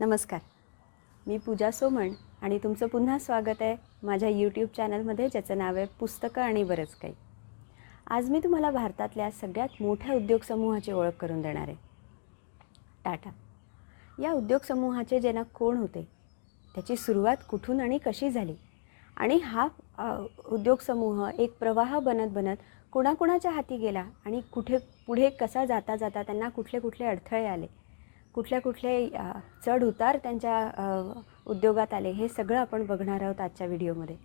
नमस्कार. मी पूजा सोमण आणि तुमचं पुन्हा स्वागत आहे माझ्या यूट्यूब चॅनलमध्ये, ज्याचं नाव आहे पुस्तकं आणि बरंच काही. आज मी तुम्हाला भारतातल्या सगळ्यात मोठ्या उद्योग समूहाची ओळख करून देणार आहे, टाटा. या उद्योग समूहाचे जनक कोण होते, त्याची सुरुवात कुठून आणि कशी झाली, आणि हा उद्योग समूह एक प्रवाह बनत बनत कोणाकोणाच्या हाती गेला आणि कुठे पुढे कसा जाता जाता त्यांना कुठले कुठले अडथळे आले, कुठले कुठले चढ उतार त्यांच्या उद्योगात आले, हे सगळं आपण बघणार आहोत आजच्या व्हिडिओमध्ये.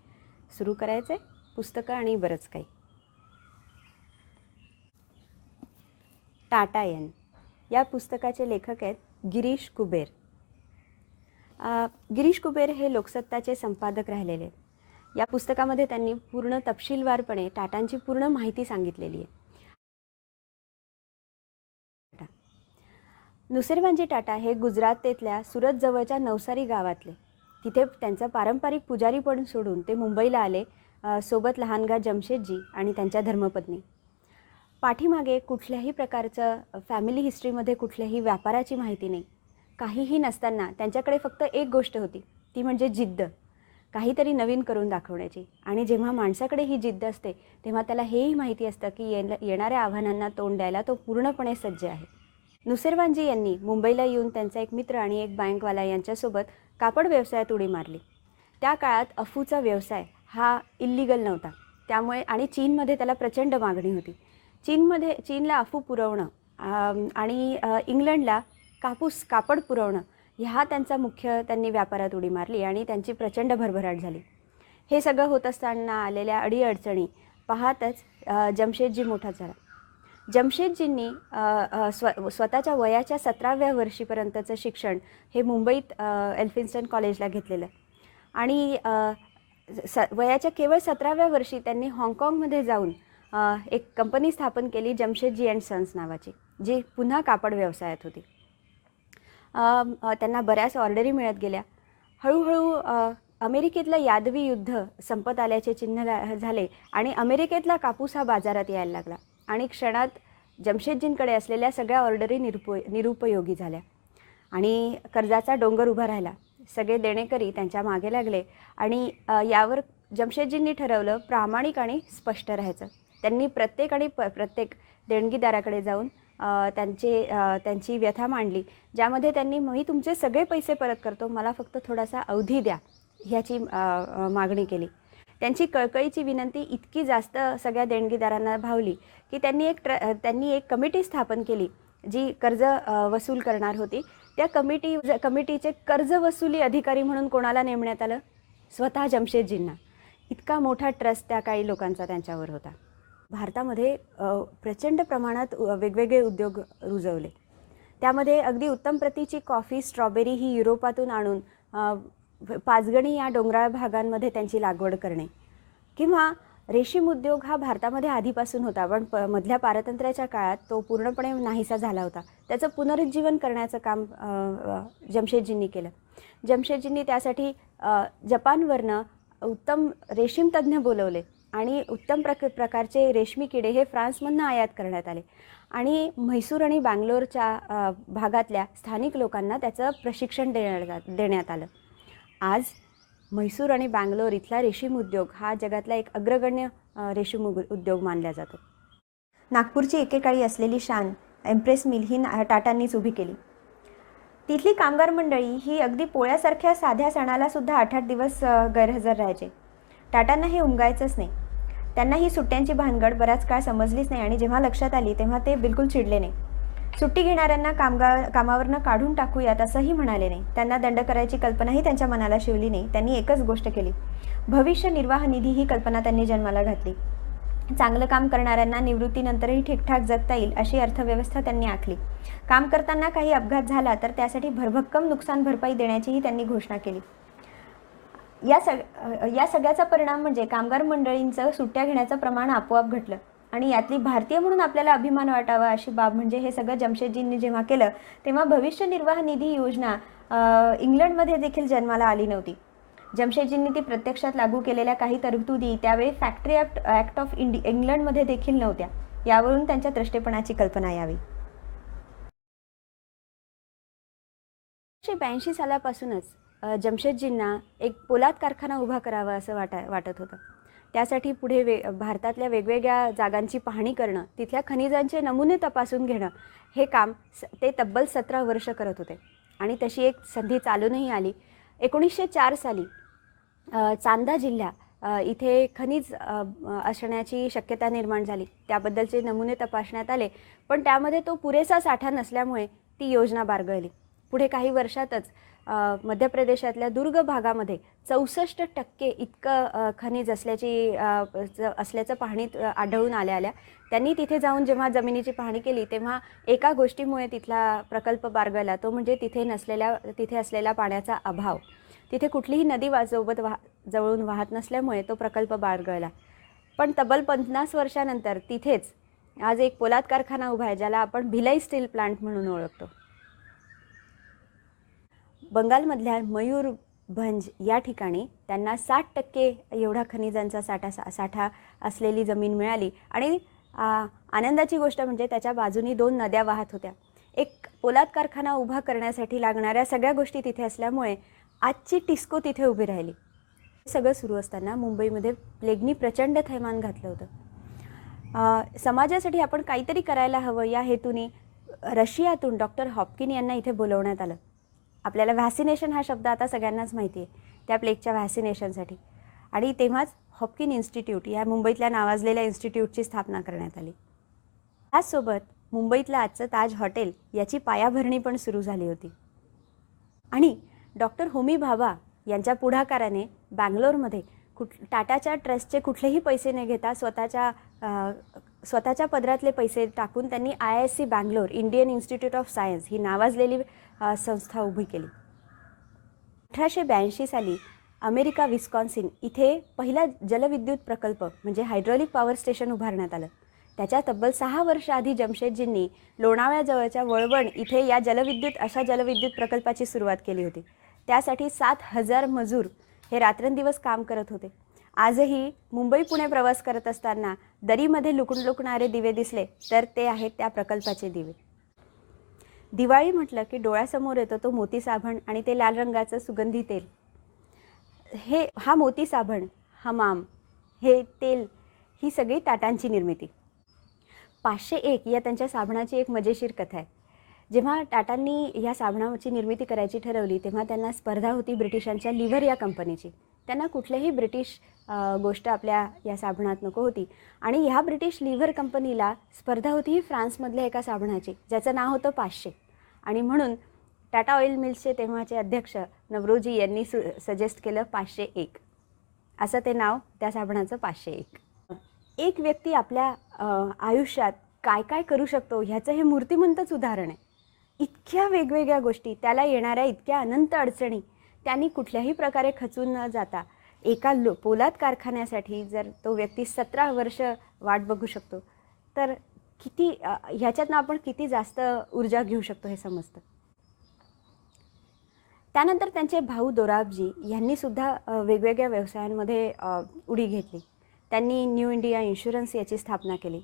सुरू करायचं आहे पुस्तकं आणि बरंच काही. टाटा एन या पुस्तकाचे लेखक आहेत गिरीश कुबेर. गिरीश कुबेर हे लोकसत्ताचे संपादक राहिलेले. या पुस्तकामध्ये त्यांनी पूर्ण तपशीलवारपणे टाटांची पूर्ण माहिती सांगितलेली आहे. नुसेरवांजी टाटा हे गुजरातेतल्या सुरत जवळच्या नवसारी गावातले. तिथे त्यांचा पारंपरिक पुजारीपण सोडून ते मुंबईला आले, सोबत लहानगा जमशेदजी आणि त्यांच्या धर्मपत्नी. पाठीमागे कुठल्याही प्रकारचं फॅमिली हिस्ट्रीमध्ये कुठल्याही व्यापाराची माहिती नाही, काहीही नसताना त्यांच्याकडे फक्त एक गोष्ट होती, ती म्हणजे जिद्द, काहीतरी नवीन करून दाखवण्याची. आणि जेव्हा माणसाकडे ही जिद्द असते तेव्हा त्याला हेही माहिती असतं की येणाऱ्या आव्हानांना तोंड द्यायला तो पूर्णपणे सज्ज आहे. नुसेरवांजी यांनी मुंबईला येऊन त्यांचा एक मित्र आणि एक बँकवाला यांच्यासोबत कापड व्यवसायात उडी मारली. त्या काळात अफूचा व्यवसाय हा इल्लिगल नव्हता, त्यामुळे आणि चीनमध्ये त्याला प्रचंड मागणी होती. चीनला अफू पुरवणं आणि इंग्लंडला कापड पुरवणं ह्या त्यांनी व्यापारात उडी मारली आणि त्यांची प्रचंड भरभराट झाली. हे सगळं होत असताना आलेल्या अडीअडचणी पाहतच जमशेदजी मोठा झाला. जमशेदजींनी स्वतःच्या वयाच्या 17व्या वर्षीपर्यंतचं शिक्षण हे मुंबईत एल्फिन्स्टन कॉलेजला घेतलेलं आणि वयाच्या केवळ 17व्या वर्षी त्यांनी हाँगकाँगमध्ये जाऊन एक कंपनी स्थापन केली, जमशेदजी अँड सन्स नावाची, जी पुन्हा कापड व्यवसायात होती. त्यांना बऱ्याच ऑर्डरी मिळत गेल्या. हळूहळू अमेरिकेतलं यादवी युद्ध संपत आल्याचे चिन्ह झाले आणि अमेरिकेतला कापूस हा बाजारात यायला लागला आणि क्षणात जमशेदजींकडे असलेल्या सगळ्या ऑर्डरी निरुपयोगी झाल्या आणि कर्जाचा डोंगर उभा राहिला. सगळे देणेकरी त्यांच्या मागे लागले आणि यावर जमशेदजींनी ठरवलं प्रामाणिक आणि स्पष्ट राहायचं. त्यांनी प्रत्येक देणगीदाराकडे जाऊन त्यांची व्यथा मांडली, ज्यामध्ये त्यांनी मी तुमचे सगळे पैसे परत करतो, मला फक्त थोडासा अवधी द्या, ह्याची मागणी केली. त्यांची कळकळीची विनंती इतकी जास्त सगळ्या देणगीदारांना भावली की त्यांनी एक कमिटी स्थापन केली, जी कर्ज वसूल करणार होती. त्या कमिटीचे कर्ज वसुली अधिकारी म्हणून कोणाला नेमण्यात आलं? स्वतः जमशेदजींना. इतका मोठा ट्रस्ट त्या काही लोकांचा त्यांच्यावर होता. भारतामध्ये प्रचंड प्रमाणात वेगवेगळे उद्योग रुजवले. त्यामध्ये अगदी उत्तम प्रतीची कॉफी, स्ट्रॉबेरी ही युरोपातून आणून पाचगणी या डोंगराळ भागांमध्ये त्यांची लागवड करणे, किंवा रेशीम उद्योग हा भारतामध्ये आधीपासून होता, पण मधल्या पारतंत्र्याच्या काळात तो पूर्णपणे नाहीसा झाला होता. त्याचं पुनरुज्जीवन करण्याचं काम जमशेदजींनी केलं. जमशेदजींनी त्यासाठी जपानवरनं उत्तम रेशीम तज्ज्ञ बोलवले आणि उत्तम प्रकारचे रेशमी किडे हे फ्रान्समधनं आयात करण्यात आले आणि म्हैसूर आणि बँगलोरच्या भागातल्या स्थानिक लोकांना त्याचं प्रशिक्षण देण्यात आलं. आज म्हैसूर आणि बँगलोर इथला रेशीम उद्योग हा जगातला एक अग्रगण्य रेशीम उद्योग मानला जातो. नागपूरची एकेकाळी असलेली शान एम्प्रेस मिल ही टाटांनीच उभी केली. तिथली कामगार मंडळी ही अगदी पोळ्यासारख्या साध्या सणाला सुद्धा 8-8 दिवस गैरहजर राहायचे. टाटांना हे उमगायचंच नाही. त्यांना ही सुट्ट्यांची भानगड बराच काळ समजलीच नाही आणि जेव्हा लक्षात आली तेव्हा ते बिलकुल चिडले नाही. सुट्टी घेणाऱ्यांना कामावरनं काढून टाकूयात असंही म्हणाले नाही. त्यांना दंड करायची कल्पनाही त्यांच्या मनाला शिवली नाही. त्यांनी एकच गोष्ट केली, भविष्य निर्वाह निधी ही कल्पना त्यांनी जन्माला घातली. चांगलं काम करणाऱ्यांना निवृत्तीनंतरही ठीकठाक जगता येईल अशी अर्थव्यवस्था त्यांनी आखली. काम करताना काही अपघात झाला तर त्यासाठी भरभक्कम नुकसान भरपाई देण्याचीही त्यांनी घोषणा केली. या सगळ्याचा परिणाम म्हणजे कामगार मंडळींचं सुट्ट्या घेण्याचं प्रमाण आपोआप घटलं आणि यातली भारतीय म्हणून आपल्याला अभिमान वाटावा अशी बाब म्हणजे हे सगळं जमशेदजींनी जेव्हा केलं तेव्हा भविष्य निर्वाह निधी योजना इंग्लंडमध्ये देखील जन्माला आली नव्हती. जमशेदजींनी ती प्रत्यक्षात लागू केलेल्या काही तरतुदी त्यावेळी फॅक्टरी ॲक्ट ऑफ इंग्लंडमध्ये देखील नव्हत्या. यावरून त्यांच्या द्रष्टेपणाची कल्पना यावी. 1982 सालापासूनच जमशेदजींना एक पोलाद कारखाना उभा करावा असं वाटत होतं. त्यासाठी पुढे भारतातल्या वेगवेगळ्या जागांची पाहणी करणं, तिथल्या खनिजांचे नमुने तपासून घेणं, हे काम ते तब्बल 17 वर्ष करत होते. आणि तशी एक संधी चालूनही आली. 1904 साली चांदा जिल्हा इथे खनिज असण्याची शक्यता निर्माण झाली. त्याबद्दलचे नमुने तपासण्यात आले, पण त्यामध्ये तो पुरेसा साठा नसल्यामुळे ती योजना बारगळली. पुढे काही वर्षातच मध्य प्रदेशातल्या दुर्ग भागामध्ये 64% इतकं खनिज असल्याचं पाहणीत आढळून आल्या. त्यांनी तिथे जाऊन जेव्हा जमिनीची पाहणी केली तेव्हा एका गोष्टीमुळे तिथला प्रकल्प बारगळला, तो म्हणजे तिथे असलेला पाण्याचा अभाव. तिथे कुठलीही नदी जवळून वाहत नसल्यामुळे तो प्रकल्प बारगळला. पण तब्बल 50 वर्षानंतर तिथेच आज एक पोलाद कारखाना उभा आहे, ज्याला आपण भिलाई स्टील प्लांट म्हणून ओळखतो. बंगालमधल्या मयूरभंज या ठिकाणी त्यांना 60% एवढा खनिजांचा साठा असलेली जमीन मिळाली. आणि आनंदाची गोष्ट म्हणजे त्याच्या बाजूनी 2 नद्या वाहत होत्या. एक पोलाद कारखाना उभा करण्यासाठी लागणाऱ्या सगळ्या गोष्टी तिथे असल्यामुळे आजची टिस्को तिथे उभी राहिली. सगळं सुरू असताना मुंबईमध्ये प्लेगनी प्रचंड थैमान घातलं होतं. समाजासाठी आपण काहीतरी करायला हवं या हेतूने रशियातून डॉक्टर हॉपकिन यांना इथे बोलवण्यात आलं. आपल्याला व्हॅक्सिनेशन हा शब्द आता सगळ्यांनाच माहिती आहे, त्या प्लेगच्या व्हॅक्सिनेशनसाठी. आणि तेव्हाच हॉपकिन इन्स्टिट्यूट या मुंबईतल्या नावाजलेल्या इन्स्टिट्यूटची स्थापना करण्यात आली. त्याचसोबत मुंबईतलं आजचं ताज हॉटेल याची पायाभरणी पण सुरू झाली होती. आणि डॉक्टर होमी भाभा यांच्या पुढाकाराने बँगलोरमध्ये टाटाच्या ट्रस्टचे कुठलेही पैसे न घेता स्वतःच्या पदरातले पैसे टाकून त्यांनी IISc Bangalore, Indian Institute of Science ही नावाजलेली संस्था उभी केली. 1882 साली अमेरिका विस्कॉन्सिन इथे पहिला जलविद्युत प्रकल्प म्हणजे हायड्रॉलिक पॉवर स्टेशन उभारण्यात आलं. त्याच्या तब्बल 6 वर्ष आधी जमशेदजींनी लोणावळ्याजवळच्या वळवण इथे अशा जलविद्युत प्रकल्पाची सुरुवात केली होती. त्यासाठी 7000 मजूर हे रात्रंदिवस काम करत होते. आजही मुंबई पुणे प्रवास करत असताना दरीमध्ये लुकणारे दिवे दिसले तर ते आहेत त्या प्रकल्पाचे दिवे. दिवाळी म्हटलं की डोळ्यासमोर येतो तो मोती साबण आणि ते लाल रंगाचं सुगंधी तेल. हा मोती साबण, हमाम, हे तेल ही सगळी टाटांची निर्मिती. 501 या त्यांच्या साबणाची एक मजेशीर कथा आहे. जेव्हा टाटांनी या साबणाची निर्मिती करायची ठरवली तेव्हा त्यांना स्पर्धा होती ब्रिटिशांच्या लिव्हर या कंपनीची. त्यांना कुठल्याही ब्रिटिश गोष्ट आपल्या या साबणात नको होती. आणि ह्या ब्रिटिश लिव्हर कंपनीला स्पर्धा होती ही फ्रान्समधल्या एका साबणाची, ज्याचं नाव होतं 500. आणि म्हणून टाटा ऑइल मिल्सचे तेव्हाचे अध्यक्ष नवरोजी यांनी सजेस्ट केलं 501, असं ते नाव त्या साबणाचं 501. एक व्यक्ती आपल्या आयुष्यात काय काय करू शकतो ह्याचं हे मूर्तिमंतच उदाहरण आहे. इतक्या वेगवेगळ्या गोष्टी, त्याला येणाऱ्या इतक्या अनंत अडचणी त्यांनी कुठल्याही प्रकारे खचून न जाता एका पोलाद कारखान्यासाठी जर तो व्यक्ती 17 वर्ष वाट बघू शकतो तर ह्याच्यातनं आपण किती जास्त ऊर्जा घेऊ शकतो हे समजतं. त्यानंतर त्यांचे भाऊ दोराबजी यांनी सुद्धा वेगवेगळ्या व्यवसायांमध्ये उडी घेतली. त्यांनी न्यू इंडिया इन्शुरन्स याची स्थापना केली.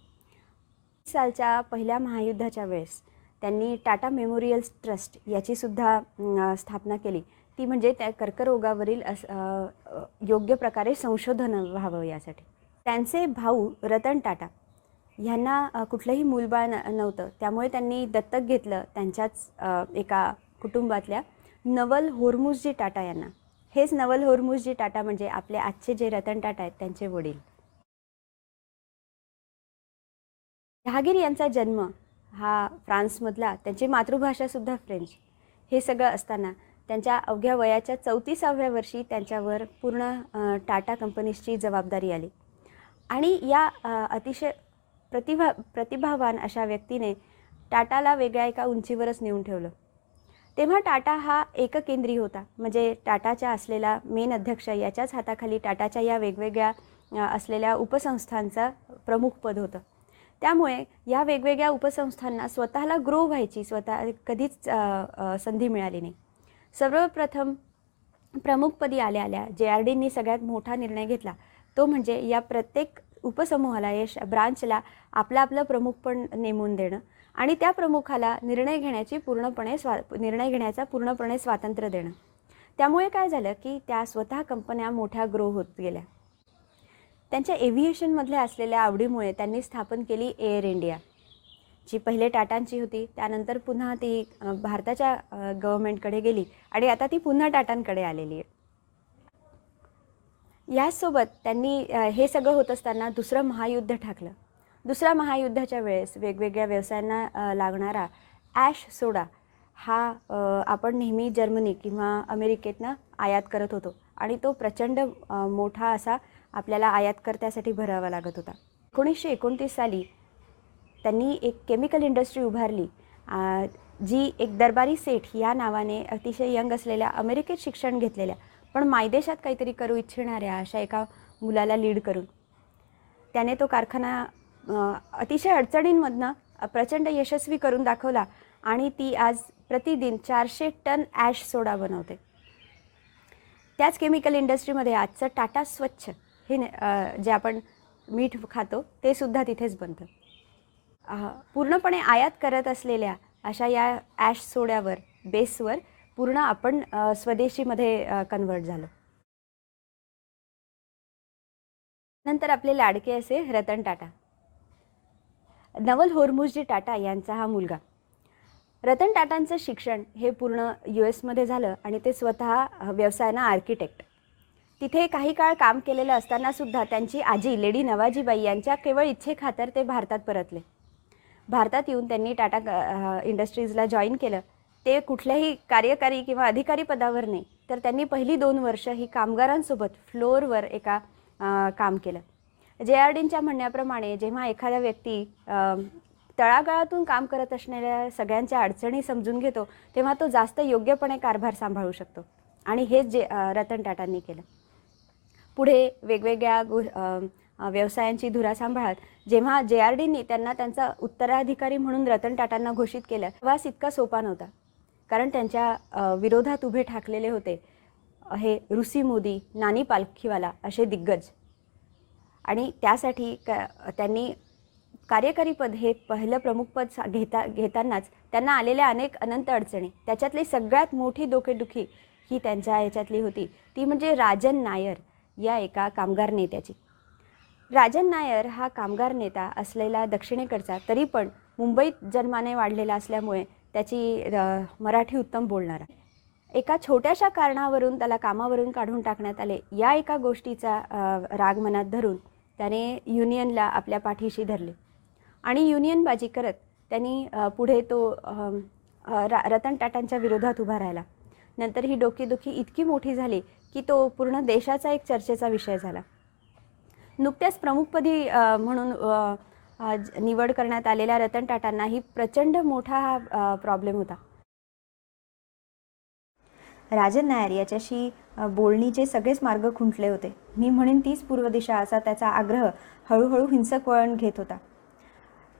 सालच्या पहिल्या महायुद्धाच्या वेळेस त्यांनी टाटा मेमोरियल ट्रस्ट याची सुद्धा स्थापना केली. ती म्हणजे त्या कर्करोगावरील योग्य प्रकारे संशोधन व्हावं यासाठी. त्यांचे भाऊ रतन टाटा यांना कुठलंही मूलबाळ नव्हतं, त्यामुळे त्यांनी दत्तक घेतलं त्यांच्याच एका कुटुंबातल्या नवल होरमुसजी टाटा यांना. हेच नवल होरमुसजी टाटा म्हणजे आपले आजचे जे रतन टाटा आहेत त्यांचे वडील. जहागीर यांचा जन्म हा फ्रान्समधला, त्यांची मातृभाषासुद्धा फ्रेंच. हे सगळं असताना त्यांच्या अवघ्या वयाच्या 34व्या वर्षी त्यांच्यावर पूर्ण टाटा कंपनीजची जबाबदारी आली. आणि या अतिशय प्रतिभावान अशा व्यक्तीने टाटाला वेगळ्या एका उंचीवरच नेऊन ठेवलं. तेव्हा टाटा हा एककेंद्री होता, म्हणजे टाटाच्या असलेला मेन अध्यक्ष याच्याच हाताखाली टाटाच्या या वेगवेगळ्या असलेल्या उपसंस्थांचा प्रमुख पद होतं. त्यामुळे या वेगवेगळ्या उपसंस्थांना स्वतःला ग्रो व्हायची कधीच संधी मिळाली नाही. सर्वप्रथम प्रमुखपदी आल्या JRDंनी सगळ्यात मोठा निर्णय घेतला, तो म्हणजे या प्रत्येक उपसमूहाला, या ब्रांचला आपलं प्रमुख पण नेमून देणं आणि त्या प्रमुखाला निर्णय घेण्याचा पूर्णपणे स्वातंत्र्य देणं. त्यामुळे काय झालं की त्या स्वतः कंपन्या मोठ्या ग्रो होत गेल्या. त्यांच्या एव्हिएशनमधल्या असलेल्या आवडीमुळे त्यांनी स्थापन केली एअर इंडिया, जी पहिले टाटांची होती, त्यानंतर पुन्हा ती भारताच्या गव्हर्नमेंटकडे गेली आणि आता ती पुन्हा टाटांकडे आलेली आहे. याचसोबत त्यांनी हे सगळं होत असताना दुसरं महायुद्ध ठाकलं. दुसऱ्या महायुद्धाच्या वेळेस वेगवेगळ्या व्यवसायांना लागणारा ॲश सोडा हा आपण नेहमी जर्मनी किंवा अमेरिकेतनं आयात करत होतो आणि तो प्रचंड मोठा असा आपल्याला आयातकर्त्यासाठी भरावा लागत होता. 1929 साली त्यांनी एक केमिकल इंडस्ट्री उभारली, जी एक दरबारी सेठ या नावाने अतिशय यंग असलेल्या, अमेरिकेत शिक्षण घेतलेल्या पण मायदेशात काहीतरी करू इच्छिणाऱ्या अशा एका मुलाला लीड करून त्याने तो कारखाना अतिशय अडचणींमधनं प्रचंड यशस्वी करून दाखवला आणि ती आज प्रतिदिन 400 टन ॲश सोडा बनवते. त्याच केमिकल इंडस्ट्रीमध्ये आजचं टाटा स्वच्छ हे जे आपण मीठ खातो ते सुद्धा तिथेच बनतं. पूर्णपणे आयात करत असलेल्या अशा या ॲश सोड्यावर बेसवर पूर्ण आपण स्वदेशीमध्ये कन्वर्ट झालो. नंतर आपले लाडके असे रतन टाटा. नवल होरमुसजी टाटा यांचा हा मुलगा. रतन टाटांचं शिक्षण हे पूर्ण US मध्ये झालं आणि ते स्वतः व्यवसायानं आर्किटेक्ट. तिथे काही काळ काम केलेलं असताना सुद्धा त्यांची आजी लेडी नवाजीबाई यांच्या केवळ इच्छेखातर ते भारतात परतले. भारतात येऊन त्यांनी टाटा इंडस्ट्रीजला जॉईन केलं. ते कुठल्याही कार्यकारी किंवा अधिकारी पदावर नाही, तर त्यांनी पहिली 2 वर्ष ही कामगारांसोबत फ्लोअरवर एका काम केलं. JRDंच्या म्हणण्याप्रमाणे जेव्हा एखादा व्यक्ती तळागाळातून काम करत असणाऱ्या सगळ्यांच्या अडचणी समजून घेतो तेव्हा तो जास्त योग्यपणे कारभार सांभाळू शकतो आणि हेच रतन टाटांनी केलं. पुढे वेगवेगळ्या व्यवसायांची धुरा सांभाळत जेव्हा JRDंनी त्यांना त्यांचा उत्तराधिकारी म्हणून रतन टाटांना घोषित केलं, प्रवास इतका सोपा नव्हता, कारण त्यांच्या विरोधात उभे ठाकलेले होते हे रुसी मोदी, नानी पालखीवाला असे दिग्गज. आणि त्यासाठी त्यांनी कार्यकारी पद हे पहिलं प्रमुख पद घेतानाच त्यांना आलेल्या अनेक अनंत अडचणी, त्याच्यातली सगळ्यात मोठी डोकेदुखी ही त्यांच्या याच्यातली होती, ती म्हणजे राजन नायर या एका कामगार नेत्याची. राजन नायर हा कामगार नेता असलेला दक्षिणेकडचा, तरी पण मुंबईत जन्माने वाढलेला असल्यामुळे त्याची मराठी उत्तम बोलणारा. एका छोट्याशा कारणावरून त्याला कामावरून काढून टाकण्यात आले. या एका गोष्टीचा राग मनात धरून त्याने युनियनला आपल्या पाठीशी धरले आणि युनियनबाजी करत त्यांनी पुढे तो रतन टाटांच्या विरोधात उभा राहिला. नंतर ही डोकेदुखी इतकी मोठी झाली की तो पूर्ण देशाचा एक चर्चेचा विषय झाला. नुकत्याच प्रमुखपदी म्हणून निवड करण्यात आलेल्या रतन टाटांना ही प्रचंड मोठा हा प्रॉब्लेम होता. राजन नायर याच्याशी बोलणीचे सगळेच मार्ग खुंटले होते. मी म्हणेन तीच पूर्व दिशा असा त्याचा आग्रह हळूहळू हिंसक वळण घेत होता.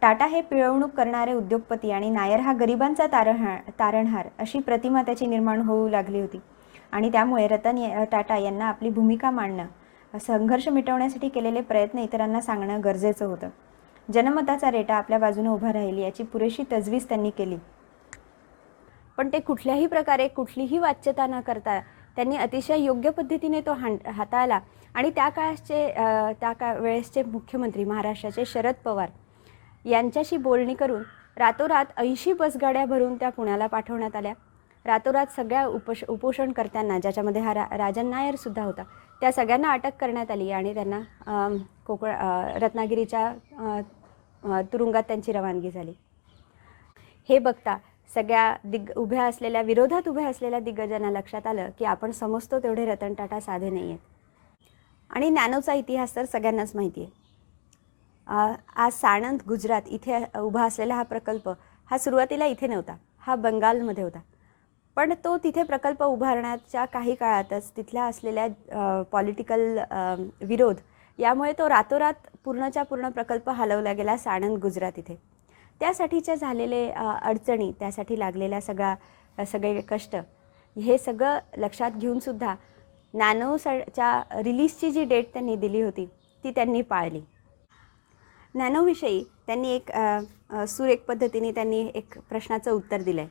टाटा हे पिळवणूक करणारे उद्योगपती आणि नायर हा गरिबांचा तारणहार अशी प्रतिमा त्याची निर्माण होऊ लागली होती आणि त्यामुळे रतन टाटा यांना आपली भूमिका मांडणं, संघर्ष मिटवण्यासाठी केलेले प्रयत्न इतरांना सांगणं गरजेचं होतं. जनमताचा रेटा आपल्या बाजूने उभा राहील याची पुरेशी तजवीज त्यांनी केली, पण ते कुठल्याही प्रकारे कुठलीही वाच्यता न करता त्यांनी अतिशय योग्य पद्धतीने तो हाताळला आणि त्या वेळेसचे मुख्यमंत्री महाराष्ट्राचे शरद पवार यांच्याशी बोलणी करून रातोरात 80 बसगाड्या भरून त्या पुण्याला पाठवण्यात आल्या. रातोरात सगळ्या उपोषणकर्त्यांना, ज्याच्यामध्ये हा राजन नायर सुद्धा होता, त्या सगळ्यांना अटक करण्यात आली आणि त्यांना रत्नागिरीच्या तुरुंगात त्यांची रवानगी झाली. हे बघता सगळ्या विरोधात उभ्या असलेल्या दिग्गजांना लक्षात आलं की आपण समजतो तेवढे रतन टाटा साधे नाही आहेत. आणि नॅनोचा इतिहास तर सगळ्यांनाच माहिती आहे. आज साणंद गुजरात इथे उभा असलेला हा प्रकल्प हा सुरुवातीला इथे नव्हता, हा बंगालमध्ये होता. पण तो तिथे प्रकल्प उभारण्याच्या काही काळातच तिथल्या असलेल्या पॉलिटिकल विरोध यामुळे तो रातोरात पूर्णच्या पूर्ण प्रकल्प हलवला गेला साणंद गुजरात इथे. त्यासाठीच्या झालेले अडचणी, त्यासाठी लागलेल्या सगळे कष्ट हे सगळं लक्षात घेऊनसुद्धा नॅनोच्या रिलीजची जी डेट त्यांनी दिली होती ती त्यांनी पाळली. नॅनोविषयी त्यांनी एक सुरेख पद्धतीने त्यांनी एक प्रश्नाचं उत्तर दिलं आहे.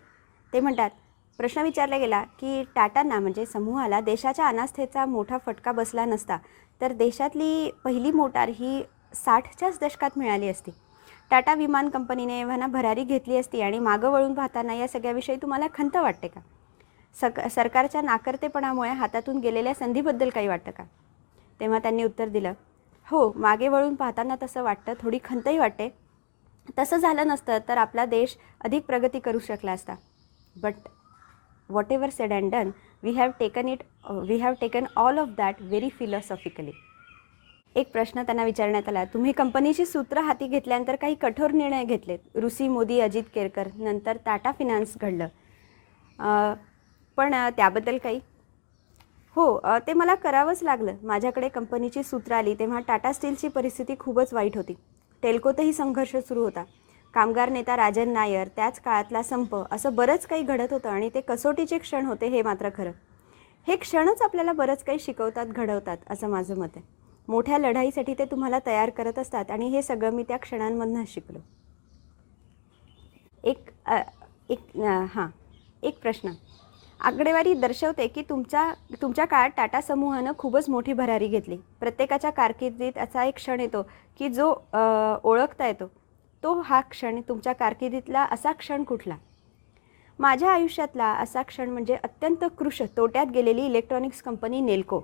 ते म्हणतात, प्रश्न विचारला गेला की टाटांना म्हणजे समूहाला देशाच्या अनास्थेचा मोठा फटका बसला नसता तर देशातली पहिली मोटार ही 60च्याच दशकात मिळाली असती. टाटा विमान कंपनीने एव्हाना भरारी घेतली असती आणि मागं वळून पाहताना या सगळ्याविषयी तुम्हाला खंत वाटते का? सरकारच्या नाकर्तेपणामुळे हातातून गेलेल्या संधीबद्दल काही वाटतं का? तेव्हा त्यांनी उत्तर दिलं, हो, मागे वळून पाहताना तसं वाटतं, थोडी खंतही वाटते. तसं झालं नसतं तर आपला देश अधिक प्रगती करू शकला असता. But whatever said and done, we have taken all of that very philosophically. एक प्रश्न त्यांना विचारण्यात आला, तुम्ही कंपनीची सूत्र हाती घेतल्यानंतर काही कठोर निर्णय घेतलेत. रुसी, मोदी, अजित केरकर, नंतर टाटा फिनान्स घडलं. पण त्याबद्दल काही? हो, ते मला करावंच लागलं. माझ्याकडे कंपनीची सूत्र आली तेव्हा टाटा स्टीलची परिस्थिती खूपच वाईट होती. टेल्कोतही संघर्ष सुरू होता. कामगार नेता राजन नायर, त्याच काळातला संप, असं बरंच काही घडत होतं आणि ते कसोटीचे क्षण होते हे मात्र खरं. हे क्षणच आपल्याला बरंच काही शिकवतात, घडवतात असं माझं मत आहे. मोठ्या लढाईसाठी ते तुम्हाला तयार करत असतात आणि हे सगळं मी त्या क्षणांमधूनच शिकलो. एक प्रश्न. आकडेवारी दर्शवते की तुमच्या काळात टाटा समूहानं खूपच मोठी भरारी घेतली. प्रत्येकाच्या कारकिर्दीत असा एक क्षण येतो की जो ओळखता येतो. तो हा क्षण तुमच्या कारकिर्दीतला असा क्षण कुठला? माझ्या आयुष्यातला असा क्षण म्हणजे अत्यंत तोट्यात गेलेली इलेक्ट्रॉनिक्स कंपनी नेल्को.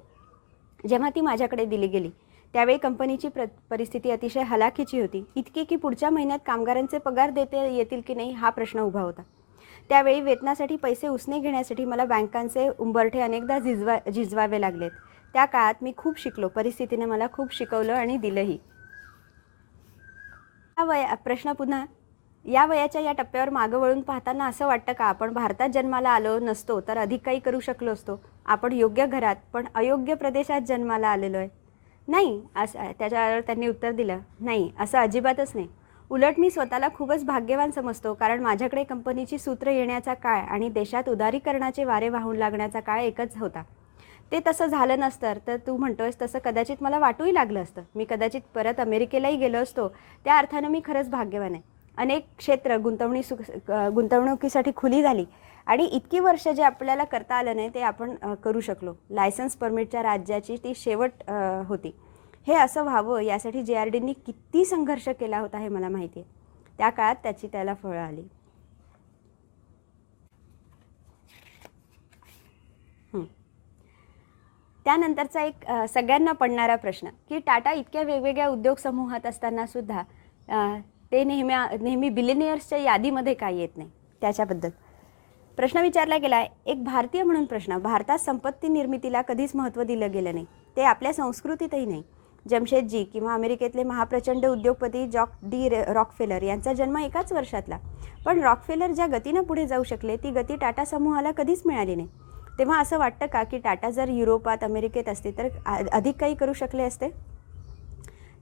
जेव्हा ती माझ्याकडे दिली गेली त्यावेळी कंपनीची परिस्थिती अतिशय हलाखीची होती. इतकी की पुढच्या महिन्यात कामगारांचे पगार देते येतील की नाही हा प्रश्न उभा होता. त्यावेळी वेतनासाठी पैसे उसने घेण्यासाठी मला बँकांचे उंबरठे अनेकदा झिजवावे लागलेत. त्या काळात मी खूप शिकलो. परिस्थितीने मला खूप शिकवलं आणि दिलंही. प्रश्न पुन्हा, या वयाच्या या टप्प्यावर मागं वळून पाहताना असं वाटतं का आपण भारतात जन्माला आलो नसतो तर अधिक काही करू शकलो असतो? आपण योग्य घरात पण अयोग्य प्रदेशात जन्माला आलेलो आहे. नाही, असं त्याच्यावर त्यांनी उत्तर दिलं, नाही, असं अजिबातच नाही. उलट मी स्वतःला खूपच भाग्यवान समजतो, कारण माझ्याकडे कंपनीची सूत्र येण्याचा काळ आणि देशात उदारीकरणाचे वारे वाहून लागण्याचा काळ एकच होता. ते तसं झालं नसतं तर तू म्हणतोयस तसं कदाचित मला वाटूही लागलं असतं. मी कदाचित परत अमेरिकेलाही गेलो असतो. त्या अर्थानं मी खरंच भाग्यवान आहे. अनेक क्षेत्र गुंतवणुकीसाठी खुली झाली आणि इतकी वर्ष जे आपल्याला करता आलं नाही ते आपण करू शकलो. लायसन्स परमिटच्या राज्याची ती शेवट होती. हे असं व्हावं यासाठी JRDनी किती संघर्ष केला होता हे मला माहिती आहे. त्या काळात त्याला फळं आली. त्यानंतरचा एक सगळ्यांना पडणारा प्रश्न की टाटा इतक्या वेगवेगळ्या उद्योग समूहात असताना सुद्धा ते नेहमी बिलिनियर्सच्या यादीमध्ये काय येत नाही त्याच्याबद्दल प्रश्न विचारला गेला. एक भारतीय म्हणून प्रश्न, भारतात संपत्ती निर्मितीला कधीच महत्त्व दिलं गेलं नाही. ते आपल्या संस्कृतीतही नाही. जमशेदजी किंवा अमेरिकेतले महाप्रचंड उद्योगपती रॉकफेलर यांचा जन्म एकाच वर्षातला. पण रॉकफेलर ज्या गतीनं पुढे जाऊ शकले ती गती टाटा समूहाला कधीच मिळाली नाही. तेव्हा असं वाटतं का की टाटा जर युरोपात, अमेरिकेत असते तर अधिक काही करू शकले असते?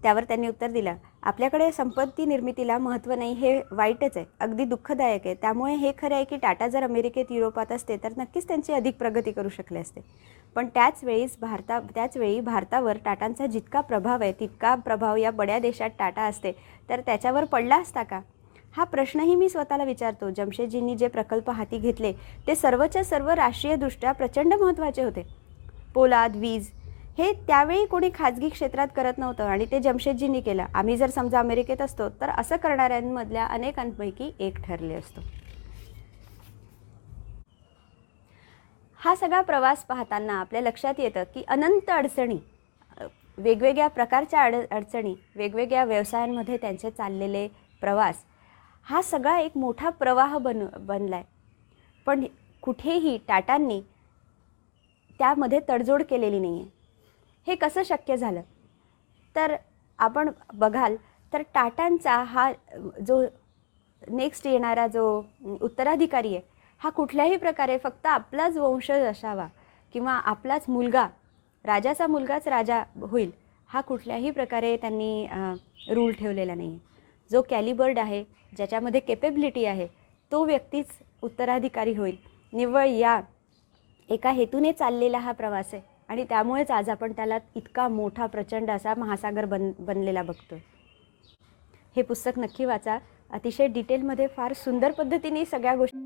त्यावर त्यांनी उत्तर दिलं, आपल्याकडे संपत्ती निर्मितीला महत्त्व नाही हे वाईटच आहे, अगदी दुःखदायक आहे. त्यामुळे हे खरं आहे की टाटा जर अमेरिकेत, युरोपात असते तर नक्कीच त्यांची अधिक प्रगती करू शकले असते. पण त्याचवेळी भारतावर टाटांचा जितका प्रभाव आहे तितका प्रभाव या बड्या देशात टाटा असते तर त्याच्यावर पडला असता का? हा प्रश्नही मी स्वतःला विचारतो. जमशेदजींनी जे प्रकल्प हाती घेतले ते सर्वच्या सर्व राष्ट्रीयदृष्ट्या प्रचंड महत्त्वाचे होते. पोलाद, वीज हे त्यावेळी कोणी खाजगी क्षेत्रात करत नव्हतं आणि ते जमशेदजींनी केलं. आम्ही जर समजा अमेरिकेत असतो तर असं करणाऱ्यांमधल्या अनेकांपैकी एक ठरले असतो. हा सगळा प्रवास पाहताना आपल्या लक्षात येतं की अनंत अडचणी, वेगवेगळ्या प्रकारच्या अडचणी, वेगवेगळ्या व्यवसायांमध्ये त्यांचे चाललेले प्रवास, हा सगळा एक मोठा प्रवाह बनलाय. पण कुठेही टाटांनी त्यामध्ये तडजोड केलेली नाही आहे. हे कसं शक्य झालं? तर आपण बघाल तर टाटांचा हा जो नेक्स्ट येणारा जो उत्तराधिकारी आहे हा कुठल्याही प्रकारे फक्त आपलाच वंशज असावा किंवा आपलाच मुलगा, राजाचा मुलगाच राजा होईल हा कुठल्याही प्रकारे त्यांनी रूल ठेवलेला नाही. जो कॅलिबर्ड आहे, ज्याच्यामध्ये केपेबिलिटी आहे, तो व्यक्तीच उत्तराधिकारी होईल. निव्वळ या एका हेतूने चाललेला हा प्रवास आहे आणि त्यामुळेच आज आपण त्याला इतका मोठा प्रचंड असा महासागर बनलेला बघतो. हे पुस्तक नक्की वाचा. अतिशय डिटेलमध्ये फार सुंदर पद्धतीने सगळ्या गोष्टी